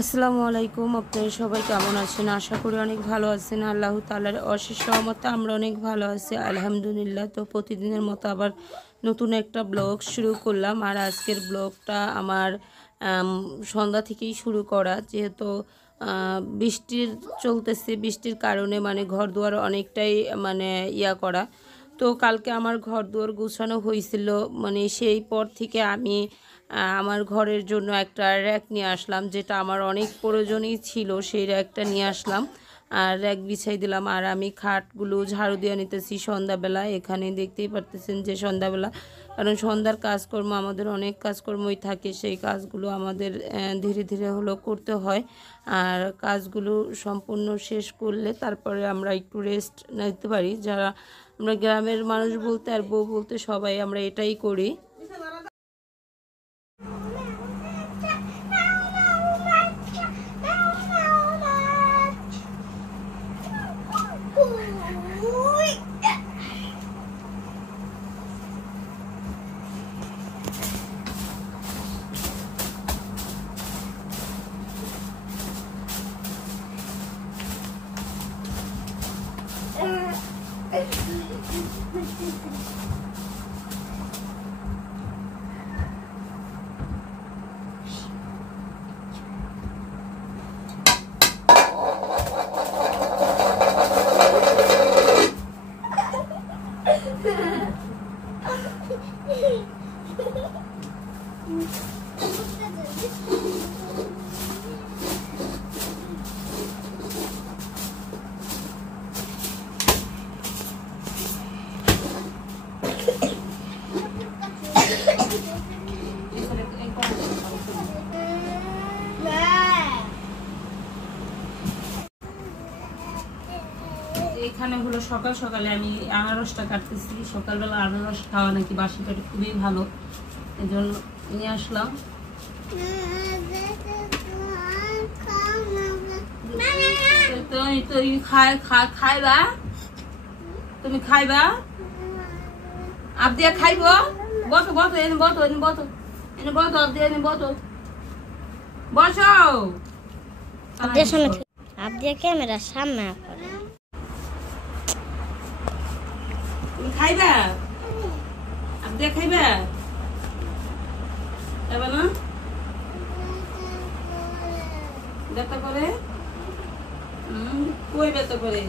আসসালামু আলাইকুম। আপনারা সবাই কেমন আছেন? আশা করি অনেক ভালো আছেন। আল্লাহ তাআলার অশেষ রহমতে আমরা অনেক ভালো আছি, আলহামদুলিল্লাহ। তো প্রতিদিনের মতো আবার নতুন একটা ব্লগ শুরু করলাম। আর আজকের ব্লগটা আমার সন্ধ্যা থেকেই শুরু করা, যেহেতু বৃষ্টির চলতেছে। বৃষ্টির কারণে মানে ঘর দুয়ার অনেকটাই মানে করা। তো কালকে আমার ঘর দুয়ার গুছানো হয়েছিল, মানে সেই পর থেকে আমি আমার ঘরের জন্য একটা র্যাক নিয়ে আসলাম, যেটা আমার অনেক প্রয়োজনই ছিল। সেই র্যাকটা নিয়ে আসলাম আর র্যাক বিছাই দিলাম। আর আমি খাটগুলো ঝাড়ু দিয়ে নিতেছি সন্ধ্যাবেলা। এখানে দেখতেই পারতেছেন যে সন্ধ্যাবেলা, কারণ সন্ধ্যার কাজকর্ম আমাদের অনেক কাজকর্মই থাকে, সেই কাজগুলো আমাদের ধীরে ধীরে হলেও করতে হয়। আর কাজগুলো সম্পূর্ণ শেষ করলে তারপরে আমরা একটু রেস্ট নিতে পারি। যারা আমরা গ্রামের মানুষ বলতে আর বউ বলতে সবাই আমরা এটাই করি। এখানে হলো সকাল সকালে আমি আনারসটা কাটতেছি। সকালবেলা আনারস খাওয়া নাকি বাসি পেটে খুবই ভালো, এই জন্য নিয়ে আসলাম। খাইবা, তুমি খাইবা? আবদিয়া খাইব? বসো বসো, এনে বসো, এনে বসো, এনে বসো, আবদিয়া এনে বসো, বসো। আবদিয়া ক্যামেরার সামনে করে। তুমি খাইবা? আবদিয়া খাইবা? খাইবা না? ব্যথা করে? কই ব্যথা করে?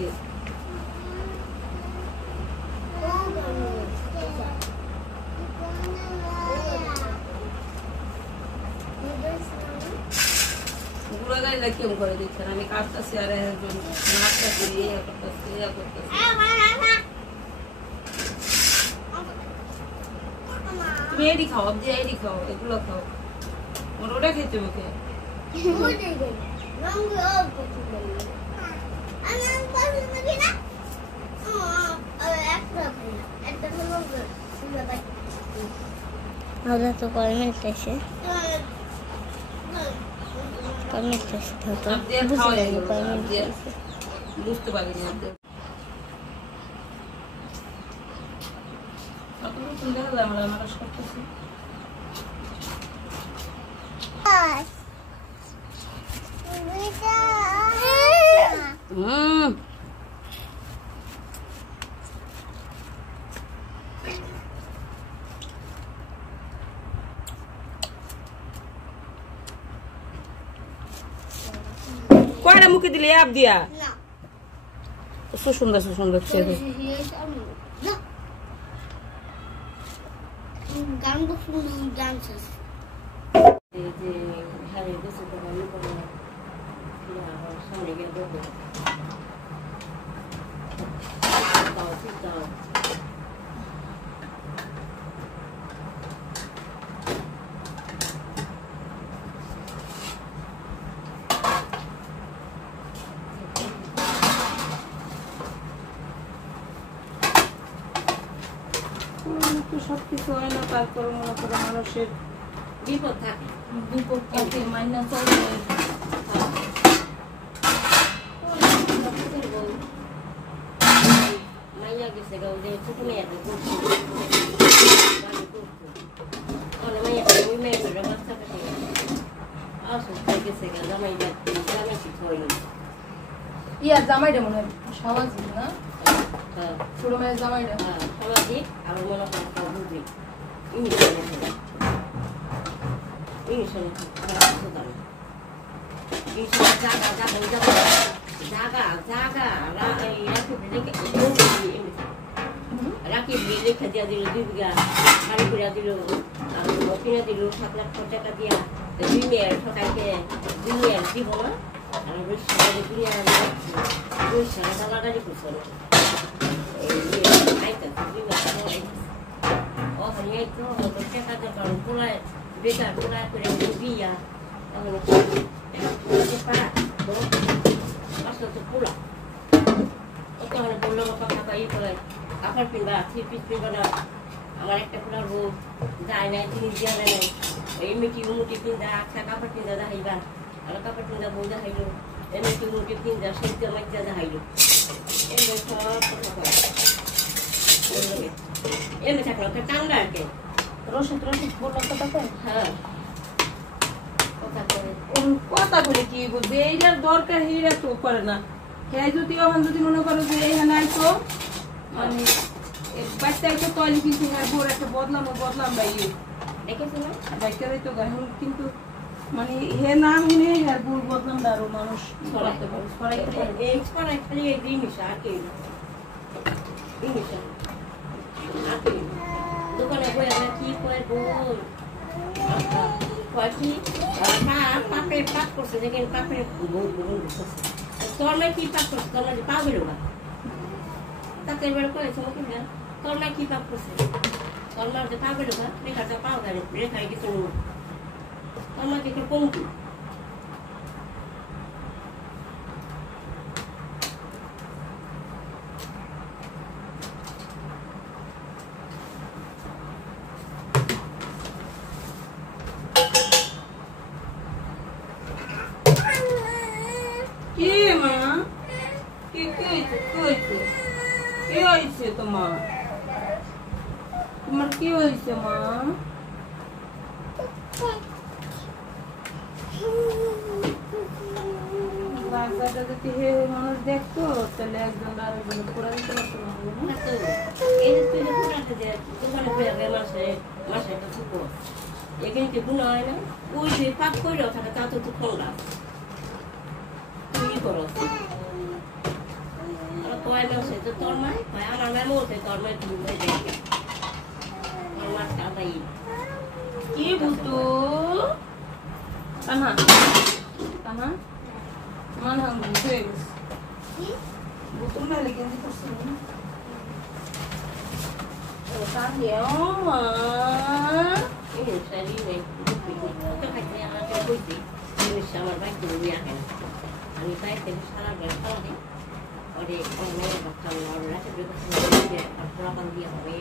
গুলো গাড়ি কেমন করে দিচ্ছেন? আমি কাটতেছি আর নাচতেছি, ইয়া করতেছি, ইয়া করতেছি। তুমি এডি খাও, অব্দি এডি খাও, এগুলো খাও। ওর ওটা খেতে মুখে তো করে মিলতেছে, বুঝতে পারিনি। দেখা যায় আমরা আনারস করতেছি। কয়টা মুখে দিলে আপ দিয়া? সুন্দর সুন্দর ছেলে গান ডান্স সবকিছু হয় না, তারপরে মনে করো মানুষের বিপদ থাকে, বিপদ থাকে মাইনা চলে। মাইয়া গেছে গাও যে ছোট মেয়ে মাইয়া ওই মেয়ে বাচ্চা কাছে আসো ইয়ার জামাইটা মনে হয় সামাজিক না ছোট মায়ের জামাইটা সামাজিক আর মনে করেন বুঝি রাখি রেখে দিয়া দিল 2 বিঘা বাড়ি করে দিল আর কিনে দিল 7 লাখ টাকা দিয়া 2 মেয়ের ঠকাইতে 2 মেয়ের দিব না আর রুশালে দুনিয়া রুশালে দালাদারি করছে না এই আইতা তুমি ও হারিয়ে তো টাকা দাও কারণ পোলায় বেকার পোলায় করে বিয়া তাহলে পারা তো আসলে তো পোলা ওকে মানে বললো কথা পাই পরে কাপড় পিনবা 3 পিস পিনবা না আমার একটা পোলার বউ যায় না জিনিস দিয়া নাই এই মিটি মুটি পিন্দা আচ্ছা কাপড় পিন্দা দেখাইবা আর কাপড় পিন্দা বউ দেখাইলো এই মিটি মুটি পিন্দা সেদ্ধ মাইজা দেখাইলো এই সব কথা কয় এমনি থাকলো একটা টাঙ্গা আর কি রশিদ বললো কথা কয় হ্যাঁ কথা কয় কথা বলে কি বলবে এইটার দরকার হিরা তো করে না হ্যাঁ যদি এখন যদি মনে করো যে এখানে আইতো মানে বাচ্চা একটু তৈরি কিন্তু হ্যাঁ বোর একটা বদলাম বাইয়ে দেখেছো না বাইকটা তো এখন কিন্তু মানে হে নাম হিনে আর বোর বদলাম আরো মানুষ সরাতে পারে সরাইতে পারে এই সরাই খালি এই জিনিস আর কি জিনিস আর কি দোকানে বই আমরা কি কয় বল কয় কি পাপে পাপ করছে যেখানে পাপে বল তোর নাই কি পাপ করছে তোর নাই পাও গেল না তাকে এবার কয়েছে কি না তোর নাই কি পাপ করছে তোর মা যে পাও গেল না রেখাটা পাও গেল রেখায় কিছু তোর মা দেখে কমতি কি মা কি হয়েছে তোমার কি হয়েছে মা বাচ্চাটা যদি হে মানুষ দেখতো তাহলে একজন আরেকজন পুরা দিতে পারতো না এই যে তুই পুরাতে যে দোকানে পড়ে গেল মাসে একটা ফুকো এখানে কি গুণ হয় না ওই যে পাক কইরাও থাকে তা তো ঠান্ডা তুই করো কয় মাসে তো তোর মাই কয় আমার মাই মরছে তোর মাই তুমি দেখে তোর মার কাবাই কি বুতু কাহা মান হাম বুঝে বুতু না লেগে দিতেছে ও তাহলে ও মা এই শাড়ি নেই তো খাইতে আমাকে কইছি তুমি আমার বাইক করে নিয়ে আসেন আমি বাইকে সারা বেলা খাওয়া দিই ওরে অনেক বাচ্চা আর রাতে বেরোতে আর পড়াশোনা দিয়ে হবে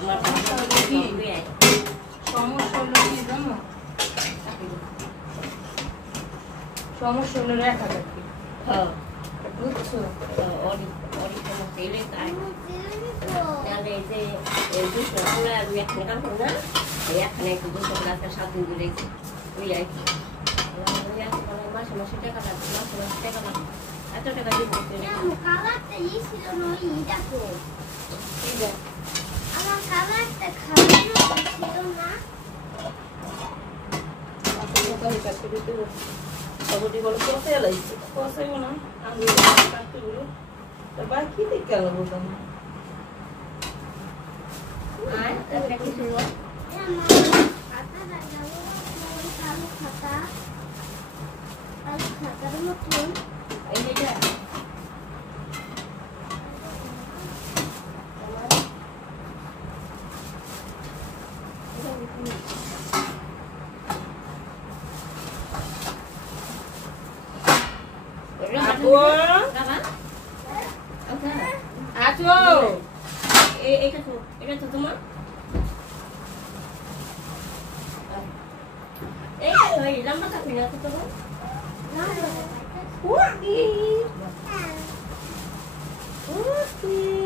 আমার সমস্যা হলো কি জানো সমস্যা হলো রেখা দেখি হ্যাঁ বুঝছো ওরি কোনো ছেলে তাই তাহলে যে এই দুটো পুরা আমি একটা কাম করব না এখানে একটু দুটো গাছের 7 দিন ধরে ওই আর কি মাসে মাসে টাকা লাগে এত টাকা দিব কালারটা ই ছিল না ইটা তো এই যে আমার কালারটা খারাপ ছিল না কোথায় কাটতে দিতে সবটি বলো কোথায় লাইছে কোথায় না আমি কাটতে বলো তো বাকি দিক গেল বলতাম আর একটা কিছু আমার খাতা লাগাবো কালো খাতার মতন এই যে এটা তো তোমার এই লম্বা কাপড় না তো তোমার না Uti.